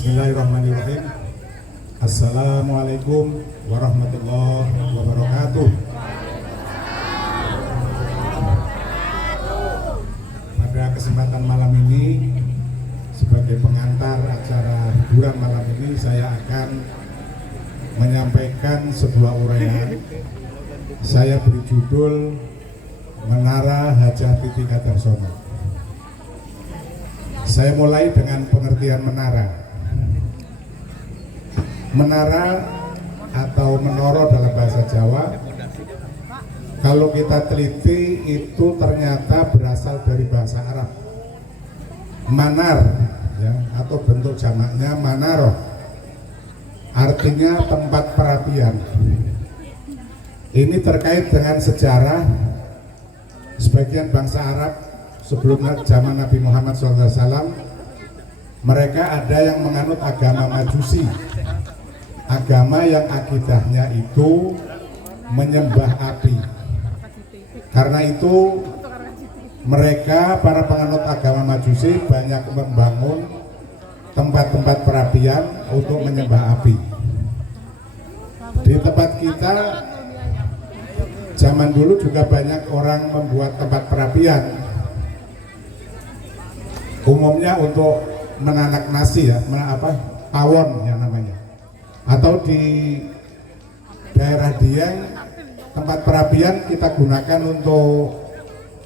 Bismillahirrahmanirrahim. Assalamualaikum warahmatullahi wabarakatuh. Pada kesempatan malam ini, sebagai pengantar acara hiburan malam ini, saya akan menyampaikan sebuah uraian. Saya beri judul Menara Hajah Titi Kadarsono. Saya mulai dengan pengertian menara. Menara atau menara dalam bahasa Jawa, kalau kita teliti itu ternyata berasal dari bahasa Arab. Manar, ya, atau bentuk jamaknya manaroh, artinya tempat perapian. Ini terkait dengan sejarah. Sebagian bangsa Arab sebelum zaman Nabi Muhammad SAW, mereka ada yang menganut agama Majusi, agama yang akidahnya itu menyembah api. Karena itu mereka, para penganut agama Majusi, banyak membangun tempat-tempat perapian untuk menyembah api. Di tempat kita zaman dulu juga banyak orang membuat tempat perapian, umumnya untuk menanak nasi, ya, pawon yang namanya. Atau di daerah Dieng, tempat perapian kita gunakan untuk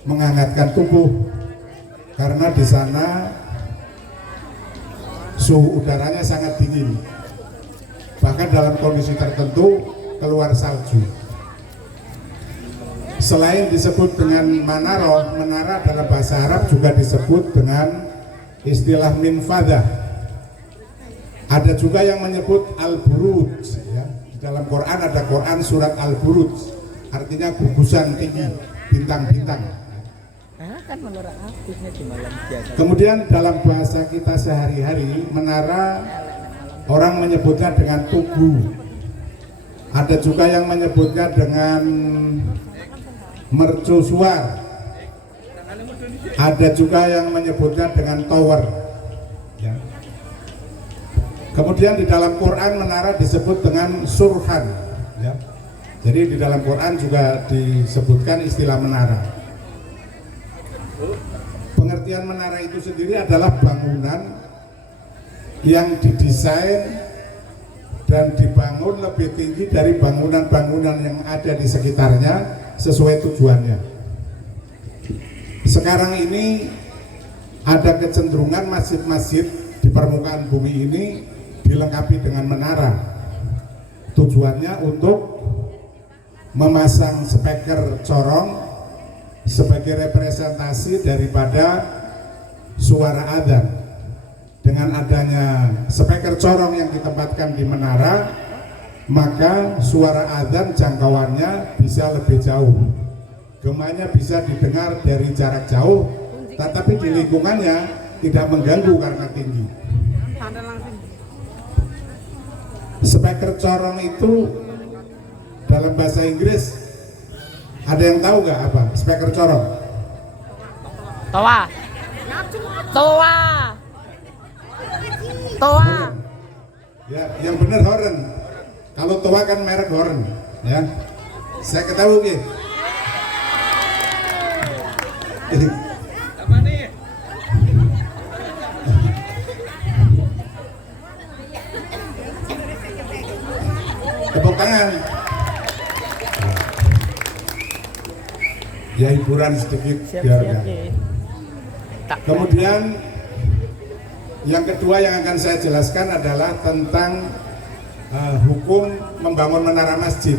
menghangatkan tubuh, karena di sana suhu udaranya sangat dingin, bahkan dalam kondisi tertentu keluar salju. Selain disebut dengan manaro, menara dalam bahasa Arab juga disebut dengan istilah minfadah. Ada juga yang menyebut al-buruj, ya. Di dalam Quran ada Quran surat al-buruj, artinya gugusan tinggi, bintang-bintang. Kemudian dalam bahasa kita sehari-hari, menara orang menyebutnya dengan tugu. Ada juga yang menyebutnya dengan mercusuar. Ada juga yang menyebutnya dengan tower, ya. Kemudian di dalam Quran menara disebut dengan surhan, ya. Jadi di dalam Quran juga disebutkan istilah menara. Pengertian menara itu sendiri adalah bangunan yang didesain dan dibangun lebih tinggi dari bangunan-bangunan yang ada di sekitarnya sesuai tujuannya. Sekarang ini ada kecenderungan masjid-masjid di permukaan bumi ini dilengkapi dengan menara. Tujuannya untuk memasang speaker corong sebagai representasi daripada suara adzan. Dengan adanya speaker corong yang ditempatkan di menara, maka suara adzan jangkauannya bisa lebih jauh, gemanya bisa didengar dari jarak jauh, tetapi di lingkungannya tidak mengganggu karena tinggi. Speaker corong itu dalam bahasa Inggris, ada yang tahu nggak apa speaker corong? Toa. Toa. Toa. Ya, yang benar horn. Kalau Toa kan merek horn, ya. Saya ketahui gitu. Apa nih? Tepuk tangan. Ya, hiburan sedikit biar ya. Kemudian yang kedua yang akan saya jelaskan adalah tentang hukum membangun menara masjid.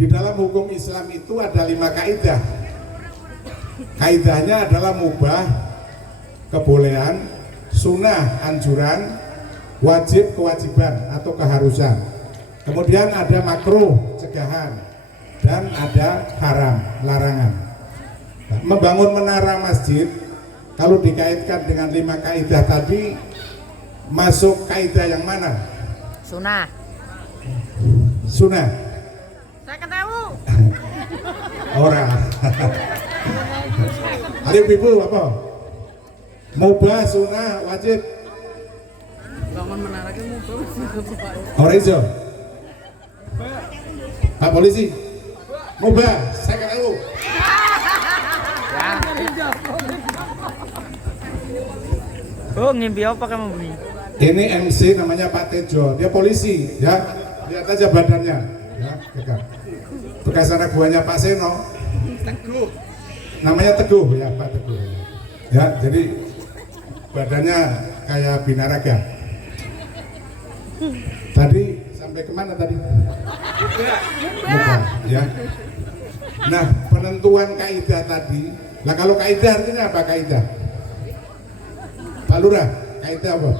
Di dalam hukum Islam itu ada 5 kaidah. Kaidahnya adalah mubah, kebolehan, sunnah, anjuran, wajib, kewajiban atau keharusan. Kemudian ada makruh, cegahan, dan ada haram, larangan. Nah, membangun menara masjid kalau dikaitkan dengan 5 kaidah tadi, masuk kaidah yang mana? Sunnah. Sunnah. Saya ketemu. Orang. Ayo ibu apa? Mubah, sunnah, wajib. bangun menara ki mubah. Ora iso. Pak polisi. Mubah, saya ketemu. Oh, ngimpi apa kamu beli? Ini MC namanya Pak Tejo, dia polisi, ya. Lihat aja badannya, ya. Bekas anak buahnya Pak Seno. Teguh. Namanya Teguh, ya Pak Teguh. Ya, jadi badannya kayak binaraga. Tadi sampai kemana tadi? Bukan, ya. Nah, penentuan kaidah tadi. Nah, kalau kaidah artinya apa kaidah? Pak Lurah, kaidah apa?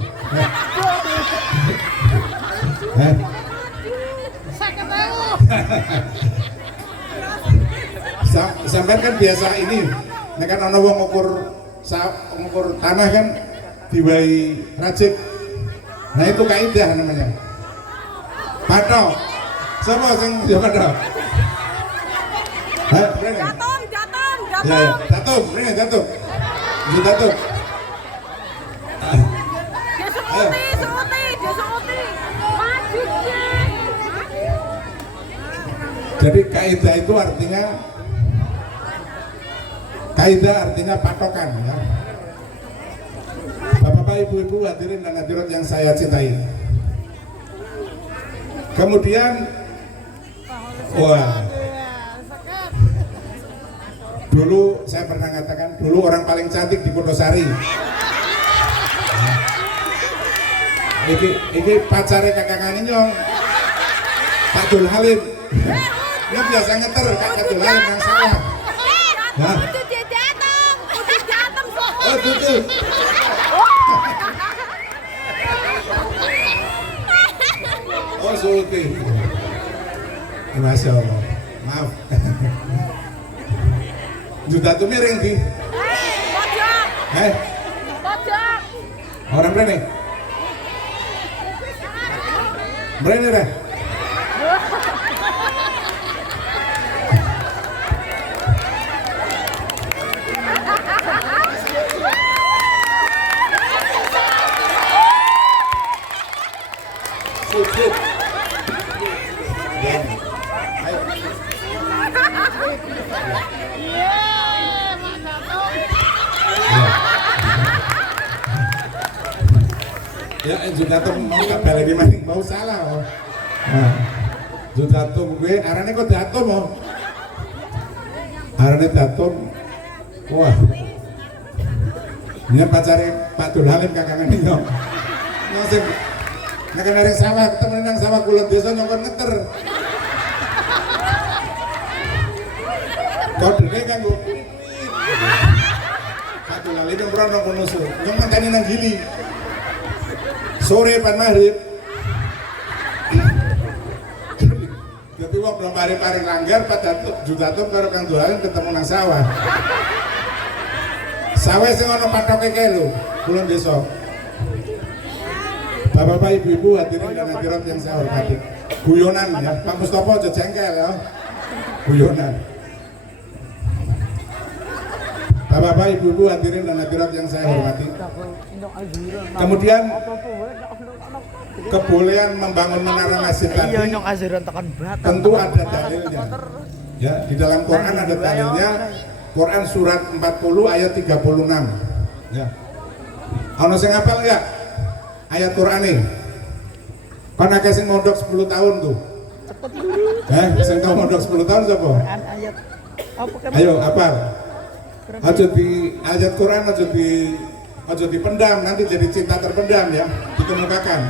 Sampai kan biasa ini, nah kan ono wong ngukur tanah kan diwai rajik. Nah itu kaidah namanya. Patok. Siapa sing yo patok? Hah, berani? Ya, ya, datum, berani datum. Itu datum. Jadi kaidah itu artinya patokan, ya. Bapak-bapak, ibu-ibu, hadirin dan hadirat yang saya cintai. Kemudian, wah, dulu saya pernah katakan, dulu orang paling cantik di Pondosari. Ini pacarnya kakak Kaninyong, Pak Dul Halim. Dia biasa ngeter kakak Dul Halim yang salah. Hah? Oh, itu. Oh, Sulki. Masya Allah. Maaf. Juta tuh miring di. Orang berani? Berani deh. Ya, Judatum mau tak balik di maning mau salah. Oh. Nah, Judatum gue arane kok datum oh. Arane datum. Wah. Ini pacare Pak Dul Halim kakangan ini. Ngasih nek nang sawah ketemu nang sawah kulon desa nyongkon ngeter. Kodene kanggo Pak Dul Halim yang pernah nang nusu. Nyong ngenteni nang gili. Sore pan maghrib. Jadi wong belum pari-pari langgar pada Judatum karo Kang Dul Halim ketemu nang sawah. Sawah sing ana patoke kae lho, kulon desa. Bapak-bapak, ibu-ibu, hadirin dan hadirat yang saya hormati. Guyonan ya, Pak Mustopo aja jengkel ya. Guyonan. Bapak-bapak, ibu-ibu, hadirin dan hadirat yang saya hormati. Kemudian kebolehan membangun menara masjid tadi tentu ada dalilnya. Ya, di dalam Quran ada dalilnya. Quran surat 40 ayat 36. Ya. Ono sing hafal enggak? Ayat Quran ini. Kan akeh sing mondok 10 tahun tuh. Sing tau mondok 10 tahun sapa? Ayat apa kan? Ayo hafal. Aja di ayat Quran aja dipendam, nanti jadi cinta terpendam ya, dikemukakan.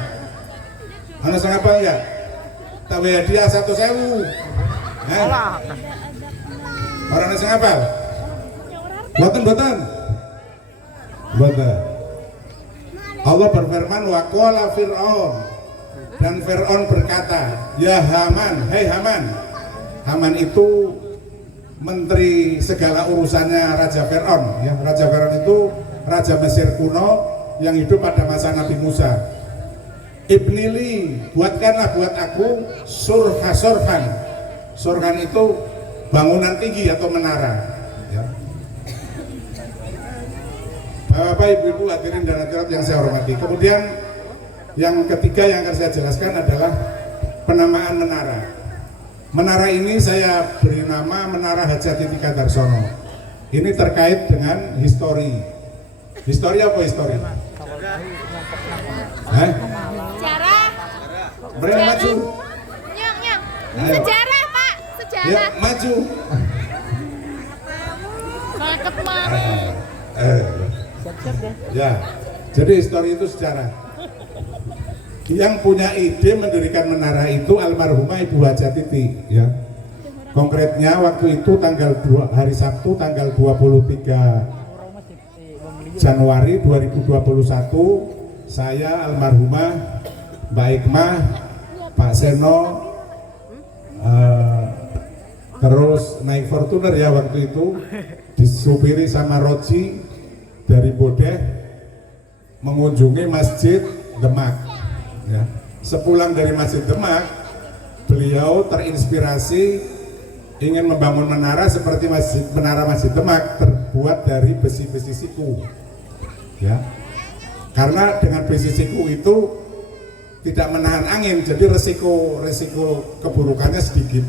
Ana sing hafal enggak? Tawe hadiah 1.000. Orang sing hafal? Boten. Allah berfirman wa qala Fir'aun, dan Fir'aun berkata, ya Haman, hei Haman. Haman itu menteri segala urusannya Raja Fir'aun ya. Raja Fir'aun itu raja Mesir kuno yang hidup pada masa Nabi Musa. Ibnili, buatkanlah buat aku surhan. Surhan itu bangunan tinggi atau menara ya. Bapak, ibu-ibu, hadirin dan hadirat yang saya hormati. Kemudian Yang ketiga yang akan saya jelaskan adalah penamaan menara. Menara ini saya beri nama Menara Hajati Tika Darsono. Ini terkait dengan histori. Histori apa histori? Hah? Sejarah. Mereka maju. Nyong, nyong. Ayo. Sejarah, Pak. Ya, Sejarah. maju. Cakep banget. Siap-siap deh. Ya, jadi histori itu sejarah. Yang punya ide mendirikan menara itu almarhumah Ibu Hajatiti, ya. Konkretnya waktu itu hari Sabtu tanggal 23 Januari 2021, saya almarhumah Mbak Ikmah, Pak Seno, terus naik Fortuner ya waktu itu, disupiri sama Roji dari Bodeh mengunjungi Masjid Demak. Ya. Sepulang dari Masjid Demak, beliau terinspirasi ingin membangun menara seperti menara Masjid Demak terbuat dari besi-besi siku. Ya. Karena dengan besi siku itu tidak menahan angin, jadi resiko keburukannya sedikit.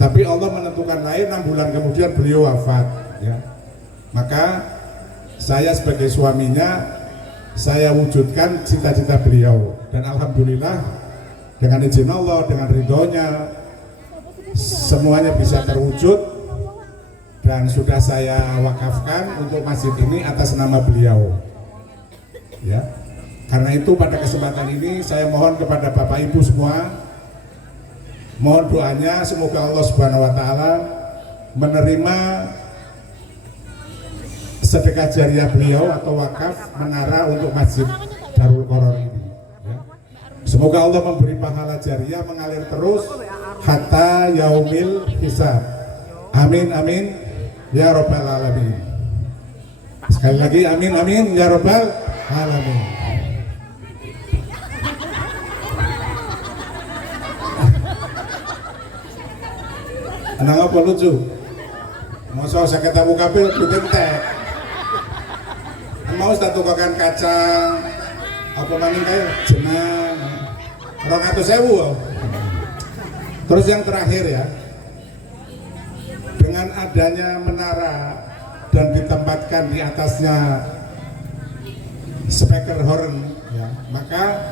Tapi Allah menentukan lain, 6 bulan kemudian beliau wafat. Ya. Maka saya sebagai suaminya, saya wujudkan cita-cita beliau, dan alhamdulillah dengan izin Allah, dengan ridhonya, semuanya bisa terwujud dan sudah saya wakafkan untuk masjid ini atas nama beliau. Ya, karena itu pada kesempatan ini saya mohon kepada Bapak Ibu semua, mohon doanya semoga Allah Subhanahu Wa Taala menerima sedekah jariah beliau atau wakaf menara untuk Masjid Darul Qoror ini. Ya. Semoga Allah memberi pahala jariah mengalir terus hatta yaumil hisab. Amin amin ya robbal alamin. Sekali lagi amin amin ya robbal alamin. Nang apa lucu? Masa sakit tamu kabel duit entek. Mau tak tukakan kacang apa maning kayak jenang 200.000. Terus yang terakhir ya, dengan adanya menara dan ditempatkan di atasnya speaker horn ya, maka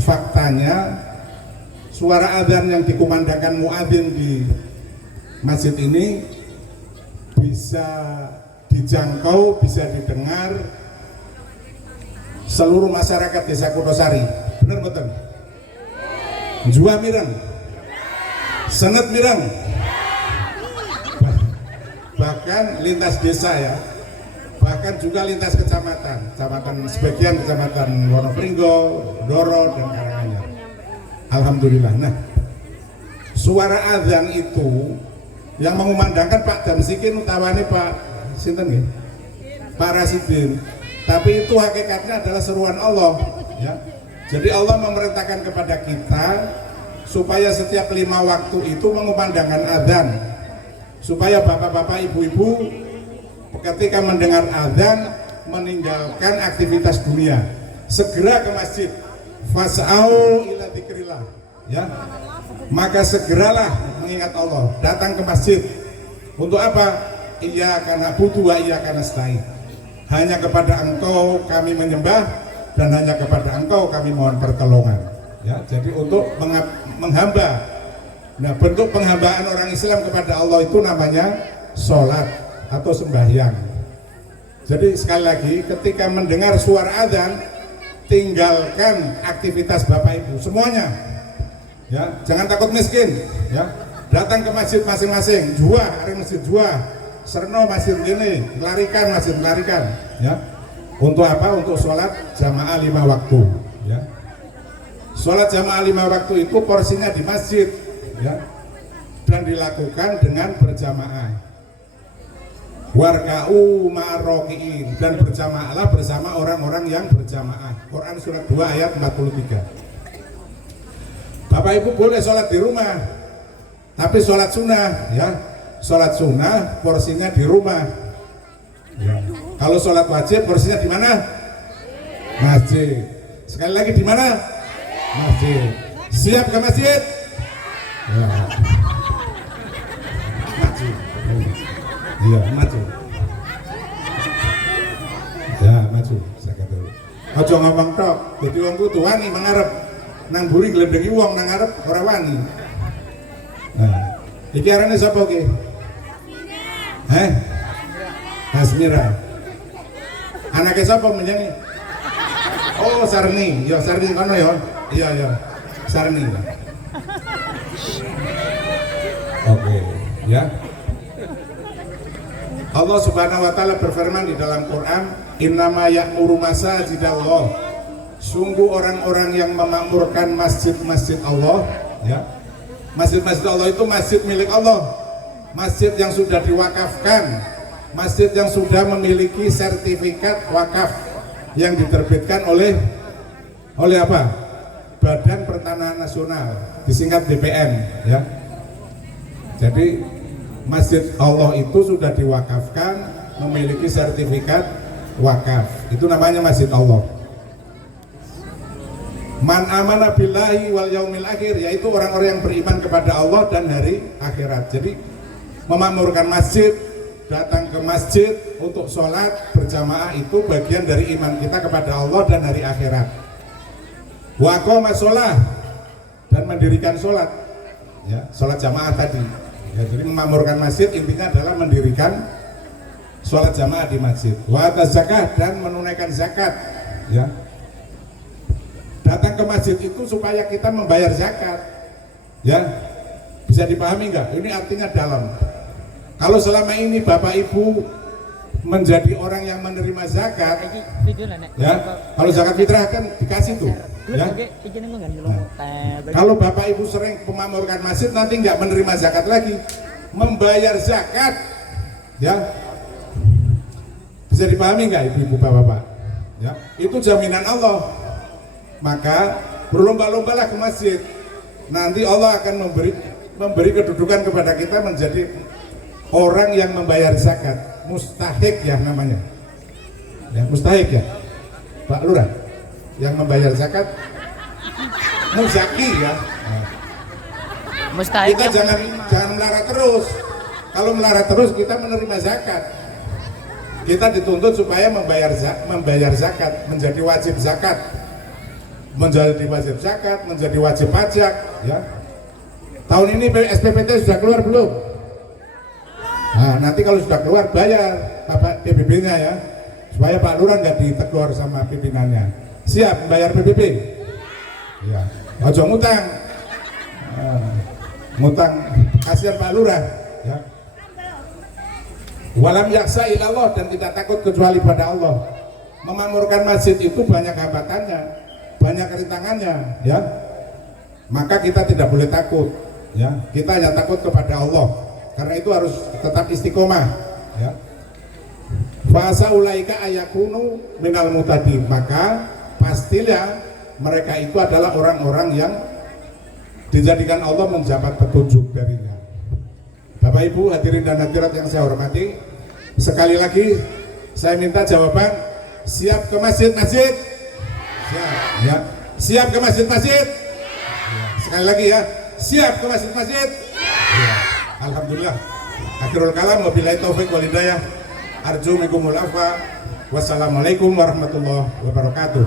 faktanya suara adzan yang dikumandangkan muadzin di masjid ini bisa dijangkau, bisa didengar seluruh masyarakat Desa Kutosari. Benar betul? Jua mireng, senet mireng, bahkan lintas desa ya, bahkan juga lintas kecamatan, sebagian kecamatan Wonopringgo, Doro dan Karanganyar. Alhamdulillah. Nah, suara azan itu yang mengumandangkan Pak Damsikin utawane Pak Sinten nggih? Pak Rasidin. Tapi itu hakikatnya adalah seruan Allah, ya. Jadi Allah memerintahkan kepada kita supaya setiap 5 waktu itu mengumandangkan adzan, supaya bapak-bapak, ibu-ibu ketika mendengar adzan meninggalkan aktivitas dunia, segera ke masjid. Fas'au ila dzikrillah, ya. Maka segeralah mengingat Allah, datang ke masjid. Untuk apa? Iyyaka na'budu wa iyyaka nasta'in. Hanya kepada Engkau kami menyembah dan hanya kepada Engkau kami mohon pertolongan. Ya, jadi untuk menghamba. Nah, bentuk penghambaan orang Islam kepada Allah itu namanya sholat atau sembahyang. Jadi sekali lagi, ketika mendengar suara adzan, tinggalkan aktivitas Bapak Ibu semuanya. Ya, jangan takut miskin. Ya, datang ke masjid masing-masing. Jua, hari masjid jua. Serno masjid ini, larikan masjid, larikan, ya. Untuk apa? Untuk sholat jamaah 5 waktu, ya. Sholat jamaah 5 waktu itu porsinya di masjid, ya, dan dilakukan dengan berjamaah. Warka'u ma'arroki'in, dan berjamaahlah bersama orang-orang yang berjamaah. Quran surat 2 ayat 43. Bapak Ibu boleh sholat di rumah, tapi sholat sunnah, ya. Sholat sunnah porsinya di rumah. Ya. Kalau sholat wajib porsinya di mana? Masjid. Sekali lagi di mana? Masjid. Siap ke masjid? Ya. Maju. Iya, maju. Ya, maju. Saya kata. Aja ngomong tok. Dadi wong kudu wani mangarep. Nang buri glendengi wong nang ngarep ora wani. Nah, iki arane sapa ki? Hasmira. Anaknya sapa menyanyi? Oh, Sarni. Ya, Sarni kono ya. Iya, ya. Sarni. Oke, ya. Allah Subhanahu wa taala berfirman di dalam Quran, "Innama ya'muru masajidallah." Sungguh orang-orang yang memakmurkan masjid-masjid Allah, ya. Masjid-masjid Allah itu masjid milik Allah. Masjid yang sudah diwakafkan, masjid yang sudah memiliki sertifikat wakaf yang diterbitkan oleh apa? Badan Pertanahan Nasional, disingkat BPN, ya. Jadi masjid Allah itu sudah diwakafkan, memiliki sertifikat wakaf. Itu namanya masjid Allah. Man amana billahi wal yaumil akhir, yaitu orang-orang yang beriman kepada Allah dan hari akhirat. Jadi memakmurkan masjid, datang ke masjid untuk sholat berjamaah itu bagian dari iman kita kepada Allah dan hari akhirat. Wa qoma sholat, dan mendirikan sholat, ya, sholat jamaah tadi. Ya, jadi memakmurkan masjid intinya adalah mendirikan sholat jamaah di masjid. Wa atas zakat, dan menunaikan zakat, ya. Datang ke masjid itu supaya kita membayar zakat, ya. Bisa dipahami nggak? Ini artinya dalam. Kalau selama ini Bapak Ibu menjadi orang yang menerima zakat, ya, kalau zakat fitrah kan dikasih tuh, ya. Kalau Bapak Ibu sering memakmurkan masjid, nanti nggak menerima zakat lagi, membayar zakat, ya. Bisa dipahami nggak Ibu-ibu Bapak-bapak? Ya, itu jaminan Allah. Maka berlomba-lombalah ke masjid. Nanti Allah akan memberi kedudukan kepada kita menjadi orang yang membayar zakat, mustahik ya namanya. Ya, mustahik ya. Pak Lurah yang membayar zakat muzaki ya. Nah. Mustahik Kita jangan melarat terus. Kalau melarat terus kita menerima zakat. Kita dituntut supaya membayar zakat, menjadi wajib zakat. Menjadi wajib zakat, menjadi wajib pajak, ya. Tahun ini SPPT sudah keluar belum? Nah, nanti kalau sudah keluar bayar Bapak PBB-nya ya, supaya Pak Lurah nggak ditegur sama pimpinannya. Siap bayar PBB? Ya. Ojo ngutang, ngutang kasihan Pak Lurah, ya. Walam yaksa ilallah, dan tidak takut kecuali pada Allah. Memakmurkan masjid itu banyak hambatannya, banyak rintangannya, ya. Maka kita tidak boleh takut, ya. Kita hanya takut kepada Allah. Karena itu harus tetap istiqomah, ya. Fasa ulaika ayakunu minal mutadin, maka pastilah mereka itu adalah orang-orang yang dijadikan Allah menjabat petunjuk darinya. Bapak Ibu hadirin dan hadirat yang saya hormati, sekali lagi saya minta jawaban. Siap ke masjid-masjid? Siap, ya. Siap ke masjid-masjid? Ya. Sekali lagi ya, siap ke masjid-masjid? Ya. Alhamdulillah. Akhirul kalam, wabillahi taufik wal hidayah. Arju minkumul afwa. Wassalamualaikum warahmatullahi wabarakatuh.